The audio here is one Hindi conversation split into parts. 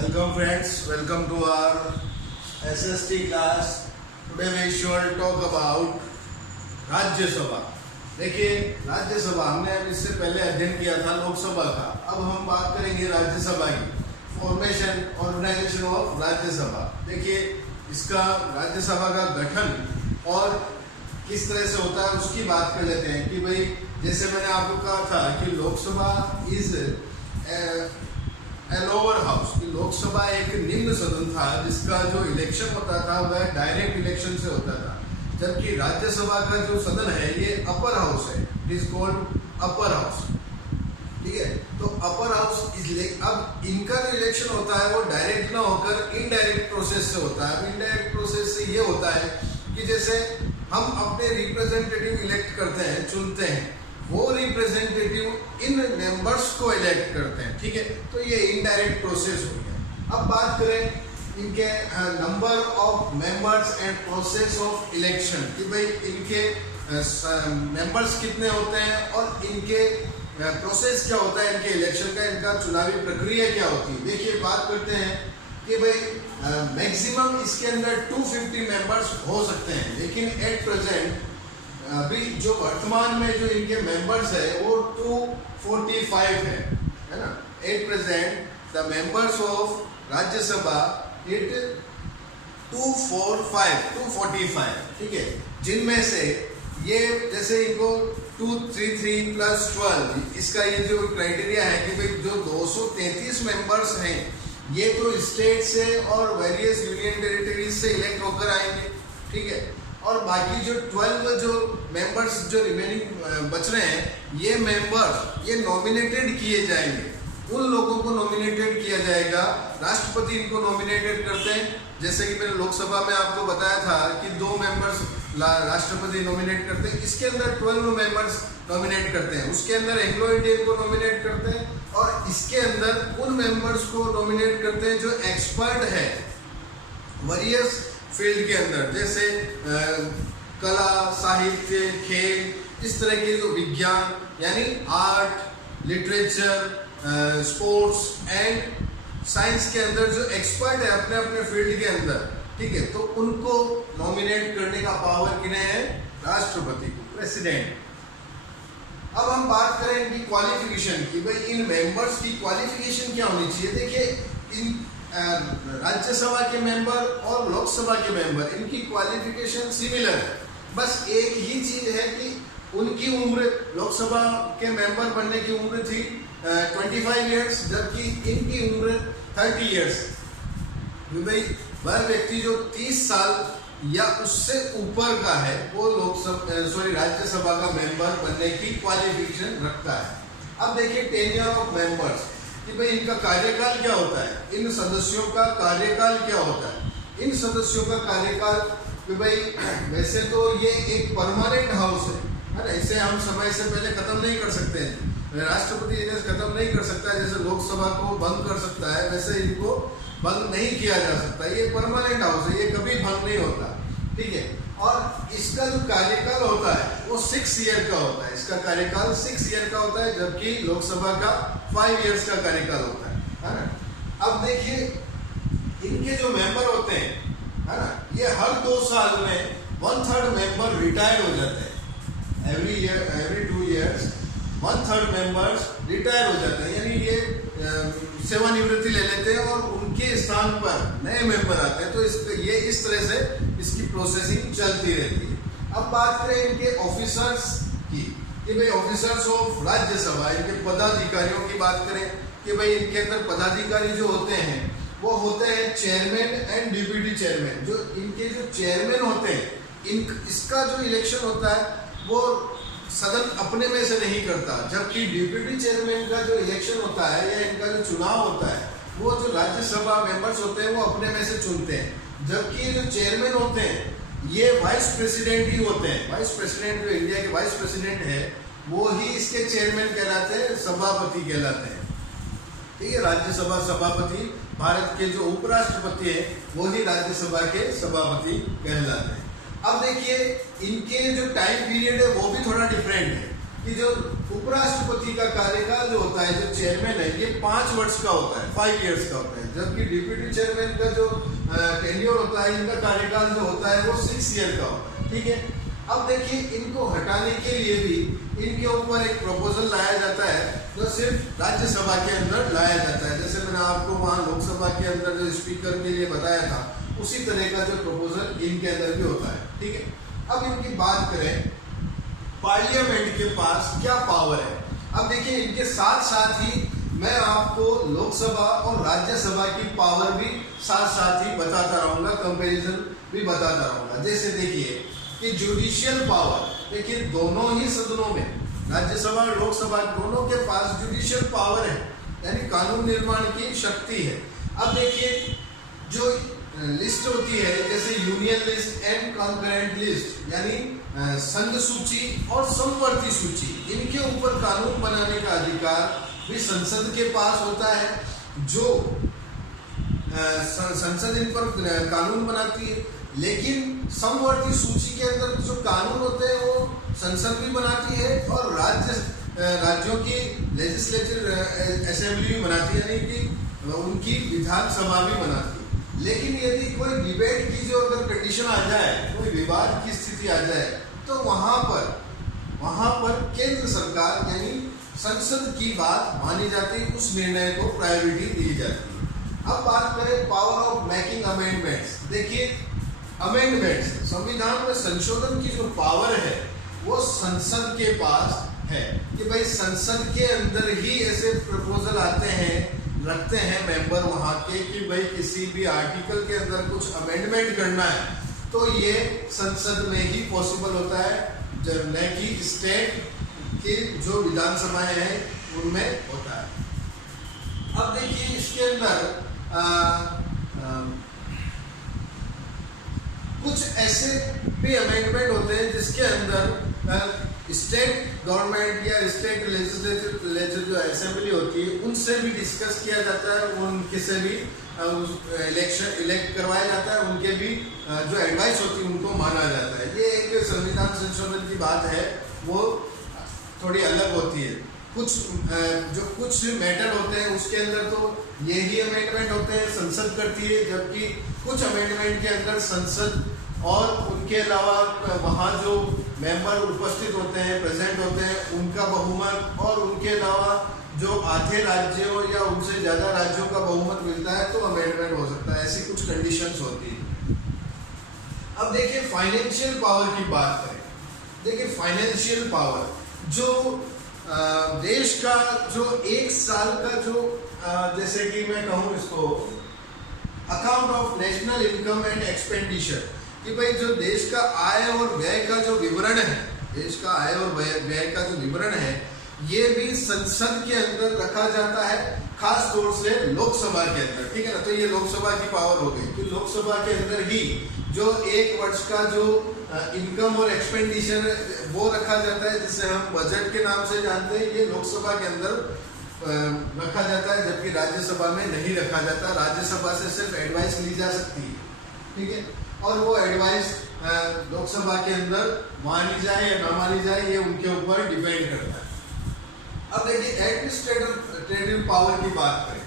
Welcome friends, welcome to our SST class. Today we shall talk about Rajya Sabha. देखिए राज्यसभा हमने अब इससे पहले अध्ययन किया था लोकसभा का। अब हम बात करेंगे राज्यसभा की, फॉर्मेशन ऑर्गेनाइजेशन ऑफ राज्यसभा। देखिए इसका राज्यसभा का गठन और किस तरह से होता है उसकी बात कर लेते हैं कि भाई जैसे मैंने आपको कहा था कि Lok Sabha is lower house. Lok Sabha एक निम्न सदन था जिसका जो इलेक्शन होता था वह डायरेक्ट इलेक्शन से होता था, जबकि राज्यसभा का जो सदन है ये अपर हाउस है, it is called upper house. ठीक है, तो अपर हाउस इसलिए अब इनका जो इलेक्शन होता है वो डायरेक्ट ना होकर इनडायरेक्ट प्रोसेस से होता है। अब इनडायरेक्ट प्रोसेस से ये होता है कि जैसे हम अपने रिप्रेजेंटेटिव इलेक्ट करते हैं, चुनते हैं, वो रिप्रेजेंटेटिव इन मेंबर्स को इलेक्ट करते हैं। ठीक है, तो ये इनडायरेक्ट प्रोसेस हो गया। अब बात करें इनके number of members and process of election कि भाई इनके मेंबर्स कितने होते हैं और इनके प्रोसेस क्या होता है, इनके इलेक्शन का, इनका चुनावी प्रक्रिया क्या होती है। देखिए बात करते हैं कि भाई मैक्सिमम इसके अंदर 250 मेंबर्स हो सकते हैं, लेकिन एट प्रेजेंट अभी जो वर्तमान में जो इनके मेंबर्स है वो 245 है ना। At present the members of Rajya Sabha it 245। ठीक है, जिनमें से ये जैसे इनको 233 प्लस 12 इसका ये जो क्राइटेरिया है कि भाई जो 233 मेंबर्स हैं ये तो स्टेट से और वेरियस यूनियन टेरिटरीज से इलेक्ट होकर आएंगे। ठीक है, और बाकी जो 12 जो मेंबर्स जो रिमेनिंग बच रहे हैं ये मेंबर्स ये नॉमिनेटेड किए जाएंगे। उन लोगों को नॉमिनेटेड किया जाएगा, राष्ट्रपति इनको नॉमिनेटेड करते हैं। जैसे कि मैंने लोकसभा में आपको बताया था कि 2 मेंबर्स राष्ट्रपति नॉमिनेट करते हैं, इसके अंदर 12 मेंबर्स नॉमिनेट करते हैं, उसके अंदर एंग्लो इंडियन को नॉमिनेट करते हैं और इसके अंदर उन मेंबर्स को नॉमिनेट करते हैं जो एक्सपर्ट है वेरियस फील्ड के अंदर, जैसे कला, साहित्य, खेल, इस तरह के जो विज्ञान यानी art, literature, sports and science के अंदर जो एक्सपर्ट है अपने अपने फील्ड के अंदर। ठीक है, तो उनको नॉमिनेट करने का पावर किन्हें है? राष्ट्रपति को, प्रेसिडेंट। अब हम बात करें इनकी क्वालिफिकेशन की, भाई इन मेंबर्स की क्वालिफिकेशन क्या होनी चाहिए। देखिए इन राज्यसभा के मेंबर और लोकसभा के मेंबर इनकी क्वालिफिकेशन सिमिलर है, बस एक ही चीज है कि उनकी उम्र, लोकसभा के मेंबर बनने की उम्र थी 25 इयर्स, जबकि इनकी उम्र 30 इयर्स। भाई वह व्यक्ति जो 30 साल या उससे ऊपर का है वो राज्यसभा का मेंबर बनने की क्वालिफिकेशन रखता है। अब देखिए टेन्योर ऑफ मेंबर्स कि भाई इनका कार्यकाल क्या होता है, इन सदस्यों का कार्यकाल क्या होता है। इन सदस्यों का कार्यकाल कि भाई वैसे तो ये एक परमानेंट हाउस है ना, इसे हम समय से पहले खत्म नहीं कर सकते हैं। राष्ट्रपति इन्हें खत्म नहीं कर सकता, जैसे लोकसभा को बंद कर सकता है वैसे इनको बंद नहीं किया जा सकता। ये परमानेंट हाउस है, ये कभी बंद नहीं होता। ठीक है, और इसका जो कार्यकाल होता है वो 6 ईयर का होता है, इसका कार्यकाल 6 ईयर का होता है, जबकि लोकसभा का 5 इयर्स का कार्यकाल होता है ना। अब देखिए इनके जो मेंबर होते हैं है ना, ये हर 2 साल में 1/3 मेंबर रिटायर हो जाते हैं। एवरी 2 इयर्स 1/3 मेंबर्स रिटायर हो जाते हैं, यानी ये सेवानिवृत्ति ले लेते हैं और उनके स्थान पर नए मेंबर आते हैं। तो ये इस तरह से इसकी प्रोसेसिंग चलती रहती है। अब बात करें इनके ऑफिसर्स की कि भाई ऑफिसर्स ऑफ राज्यसभा, इनके पदाधिकारियों की बात करें कि भाई इनके अंदर पदाधिकारी जो होते हैं वो होते हैं चेयरमैन एंड डिप्यूटी चेयरमैन। जो इनके जो चेयरमैन होते हैं इसका जो इलेक्शन होता है वो सदन अपने में से नहीं करता, जबकि डिप्यूटी चेयरमैन का जो इलेक्शन होता है या इनका जो चुनाव होता है वो जो राज्यसभा मेंबर्स होते हैं वो अपने में से चुनते हैं। जबकि जो चेयरमैन होते हैं ये वाइस प्रेसिडेंट ही होते हैं। वाइस प्रेसिडेंट जो इंडिया के वाइस प्रेसिडेंट है वो ही इसके चेयरमैन कहलाते हैं, सभापति कहलाते हैं। ठीक है, राज्यसभा सभापति, भारत के जो उपराष्ट्रपति है वो ही राज्यसभा के सभापति कहलाते हैं। अब देखिए इनके जो टाइम पीरियड है वो भी थोड़ा डिफरेंट है। कि जो उपराष्ट्रपति का कार्यकाल जो होता है, जो चेयरमैन है, ये 5 वर्ष का होता है, 5 इयर्स का होता है, जबकि डिप्यूटी चेयरमैन का जो टेन्योर होता है, इनका कार्यकाल जो होता है वो 6 ईयर का होता है। ठीक है, अब देखिए इनको हटाने के लिए भी इनके ऊपर एक प्रपोजल लाया जाता है जो सिर्फ राज्यसभा के अंदर लाया जाता है। जैसे मैंने आपको वहाँ लोकसभा के अंदर जो स्पीकर के लिए बताया था, उसी तरह का जो प्रपोजल इनके अंदर भी होता है। ठीक है, अब इनकी बात करें पार्लियामेंट के पास क्या पावर है। अब देखिए इनके साथ साथ ही मैं आपको लोकसभा और राज्यसभा की पावर भी साथ साथ ही बताता रहूंगा, कंपैरिजन भी बताता रहूंगा। जैसे देखिए कि जुडिशियल पावर, देखिए दोनों ही सदनों में, राज्यसभा और लोकसभा दोनों के पास जुडिशियल पावर है, यानी कानून निर्माण की शक्ति है। अब देखिए जो लिस्ट होती है, जैसे union list and concurrent list, यानी संघ सूची और समवर्ती सूची, इनके ऊपर कानून बनाने का अधिकार भी संसद के पास होता है। जो संसद इन पर कानून बनाती है, लेकिन समवर्ती सूची के अंदर जो कानून होते हैं वो संसद भी बनाती है और राज्यों की लेजिस्लेटिव असेंबली भी बनाती है, यानी कि उनकी विधानसभा भी बनाती है। लेकिन यदि कोई डिबेट की जो अगर कंडीशन आ जाए, कोई विवाद की स्थिति आ जाए, तो वहां पर केंद्र सरकार यानी संसद की बात मानी जाती है, उस निर्णय को प्रायोरिटी दी जाती है। अब बात करें पावर ऑफ मेकिंग अमेंडमेंट्स। देखिए अमेंडमेंट्स, संविधान में संशोधन की जो पावर है वो संसद के पास है कि भाई संसद के अंदर ही ऐसे प्रपोजल आते हैं, रखते हैं मेंबर वहां के कि भाई किसी भी आर्टिकल के अंदर कुछ अमेंडमेंट करना है तो ये संसद में ही पॉसिबल होता है, न कि स्टेट की जो विधानसभाएं हैं उनमें होता है। अब देखिए इसके अंदर कुछ ऐसे भी अमेंडमेंट होते हैं जिसके अंदर स्टेट गवर्नमेंट या स्टेट लेजिस्लेटिव जो असेंबली होती है उनसे भी डिस्कस किया जाता है, उनके से भी इलेक्ट करवाया जाता है, उनके भी जो एडवाइस होती है उनको माना जाता है। ये एक संविधान संशोधन की बात है, वो थोड़ी अलग होती है। कुछ मैटर होते हैं उसके अंदर तो यही अमेंडमेंट होते हैं, संसद करती है, जबकि कुछ अमेंडमेंट के अंदर संसद और उनके अलावा वहाँ जो मेंबर उपस्थित होते हैं, प्रेजेंट होते हैं, उनका बहुमत और उनके अलावा जो आधे राज्यों या उनसे ज़्यादा राज्यों का बहुमत मिलता है तो अमेंडमेंट हो सकता है। ऐसी कुछ कंडीशंस होती है। अब देखिए फाइनेंशियल पावर की बात करें। देखिए फाइनेंशियल पावर जो देश का जो एक साल का जो जैसे कि मैं कहूँ इसको account of national income and expenditure, कि भाई जो देश का आय और व्यय का जो विवरण है, देश का आय और व्यय का जो विवरण है, ये भी संसद के अंदर रखा जाता है, खास तौर से लोकसभा के अंदर। ठीक है ना, तो ये लोकसभा की पावर हो गई कि लोकसभा के अंदर ही जो एक वर्ष का जो इनकम और एक्सपेंडिचर वो रखा जाता है, जिसे हम बजट के नाम से जानते हैं, ये लोकसभा के अंदर रखा जाता है, जबकि राज्यसभा में नहीं रखा जाता। राज्यसभा से सिर्फ एडवाइस ली जा सकती है। ठीक है, और वो एडवाइस लोकसभा के अंदर मानी जाए या ना मानी जाए, ये उनके ऊपर डिपेंड करता है। अब देखिए एडमिनिस्ट्रेटिव पावर की बात करें।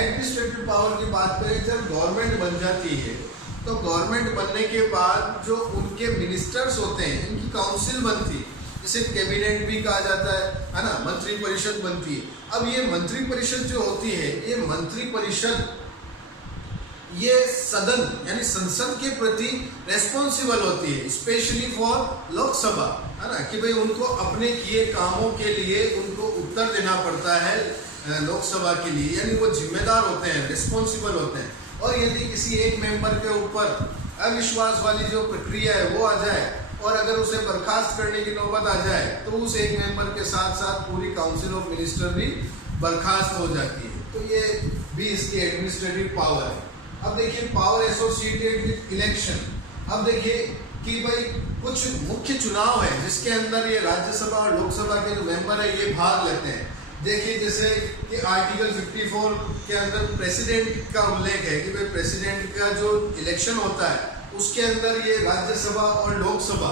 एडमिनिस्ट्रेटिव पावर की बात करें, जब गवर्नमेंट बन जाती है तो गवर्नमेंट बनने के बाद जो उनके मिनिस्टर्स होते हैं, इनकी काउंसिल बनती है, जिसे कैबिनेट भी कहा जाता है ना, मंत्री परिषद बनती है। अब ये मंत्री परिषद जो होती है, ये मंत्री परिषद ये सदन यानी संसद के प्रति रेस्पॉन्सिबल होती है, स्पेशली फॉर लोकसभा, है ना, कि भाई उनको अपने किए कामों के लिए उनको उत्तर देना पड़ता है लोकसभा के लिए, यानी वो जिम्मेदार होते हैं, रिस्पॉन्सिबल होते हैं। और यदि किसी एक मेंबर के ऊपर अविश्वास वाली जो प्रक्रिया है वो आ जाए और अगर उसे बर्खास्त करने की नौबत आ जाए तो उस एक मेंबर के साथ साथ पूरी काउंसिल ऑफ मिनिस्टर भी बर्खास्त हो जाती है। तो ये भी इसकी एडमिनिस्ट्रेटिव पावर है। अब देखिए पावर एसोसिएटेड विद इलेक्शन। अब देखिए कि भाई कुछ मुख्य चुनाव है जिसके अंदर ये राज्यसभा और लोकसभा के जो मेंबर है ये भाग लेते हैं। देखिए जैसे कि आर्टिकल 54 के अंदर प्रेसिडेंट का उल्लेख है कि भाई प्रेसिडेंट का जो इलेक्शन होता है उसके अंदर ये राज्यसभा और लोकसभा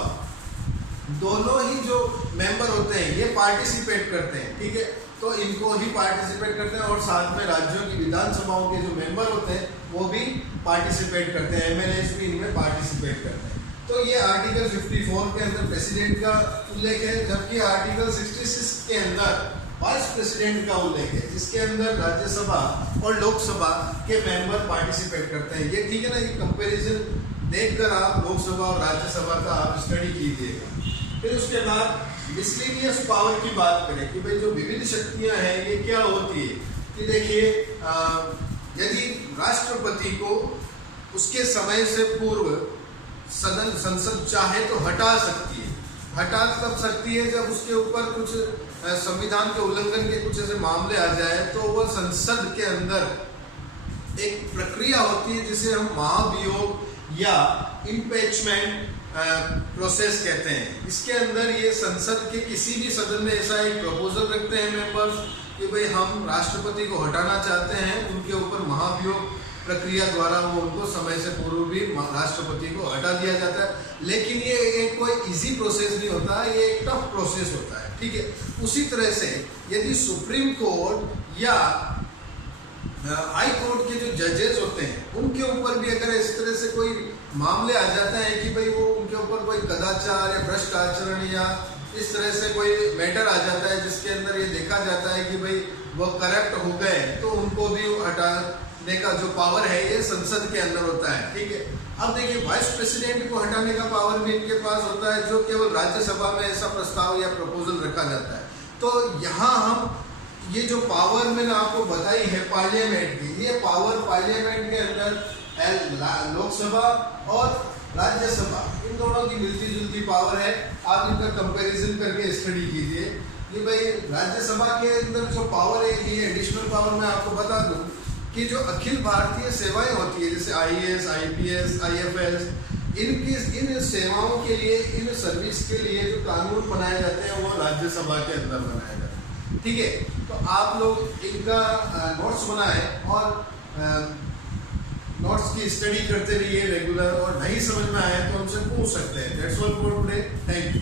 दोनों ही जो मेंबर होते हैं ये पार्टिसिपेट करते हैं, ठीक है। तो इनको ही पार्टिसिपेट करते हैं और साथ में राज्यों की विधानसभाओं के जो मेंबर होते हैं वो भी पार्टिसिपेट करते हैं, एमएलएस भी इनमें पार्टिसिपेट करते हैं। तो ये आर्टिकल 54 के अंदर प्रेसिडेंट का उल्लेख है, जबकि आर्टिकल 66 के अंदर वाइस प्रेसिडेंट का उल्लेख है, जिसके अंदर राज्यसभा और लोकसभा के मेंबर पार्टिसिपेट करते हैं। ये ठीक है ना, ये कंपैरिजन देखकर आप लोकसभा और राज्यसभा का आप स्टडी कीजिएगा। फिर उसके बाद मिसलेनियस पावर की बात करें कि भाई जो विविध शक्तियां हैं ये क्या होती है। कि देखिए यदि राष्ट्रपति को उसके समय से पूर्व संसद चाहे तो हटा सकती है। हटा तब सकती है जब उसके ऊपर कुछ संविधान के उल्लंघन के कुछ ऐसे मामले आ जाए, तो वह संसद के अंदर एक प्रक्रिया होती है जिसे हम महाभियोग या इम्पीचमेंट प्रोसेस कहते हैं। इसके अंदर ये संसद के किसी भी सदन में ऐसा एक प्रपोजल रखते हैं मेंबर्स कि भाई हम राष्ट्रपति को हटाना चाहते हैं, उनके ऊपर महाभियोग प्रक्रिया द्वारा वो उनको समय से पूर्व भी राष्ट्रपति को हटा दिया जाता है। लेकिन ये एक कोई इजी प्रोसेस नहीं होता, ये एक टफ प्रोसेस होता है, ठीक है। उसी तरह से यदि सुप्रीम कोर्ट या हाई कोर्ट के जो जजेस होते हैं उनके ऊपर भी अगर इस तरह से कोई मामले आ जाते हैं कि भाई वो उनके ऊपर कोई कदाचार या भ्रष्ट आचरण या इस तरह से कोई मैटर आ जाता है जिसके अंदर ये देखा जाता है कि भाई वो करप्ट हो गए, तो उनको भी हटाने का जो पावर है ये संसद के अंदर होता है, ठीक है। अब देखिए वाइस प्रेसिडेंट को हटाने का पावर भी इनके पास होता है, जो केवल राज्यसभा में ऐसा प्रस्ताव या प्रपोजल रखा जाता है। तो यहाँ हम ये जो पावर मैंने आपको बताई है पार्लियामेंट की, ये पावर पार्लियामेंट के अंदर लोकसभा और राज्यसभा इन दोनों की मिलती जुलती पावर है। आप इनका कंपैरिजन करके स्टडी कीजिए कि भाई राज्यसभा के अंदर जो पावर है ये एडिशनल पावर मैं आपको बता दूं कि जो अखिल भारतीय सेवाएं होती है जैसे आईएएस, आईपीएस, आईएफएस, इन सेवाओं के लिए, इन सर्विस के लिए जो कानून बनाए जाते हैं वो राज्यसभा के अंदर बनाए जाते हैं, ठीक है। तो आप लोग इनका नोट्स बनाएं और नोट्स की स्टडी करते रहिए रेगुलर, और नहीं समझ में आए तो हमसे पूछ सकते हैं। That's all for today, thank you.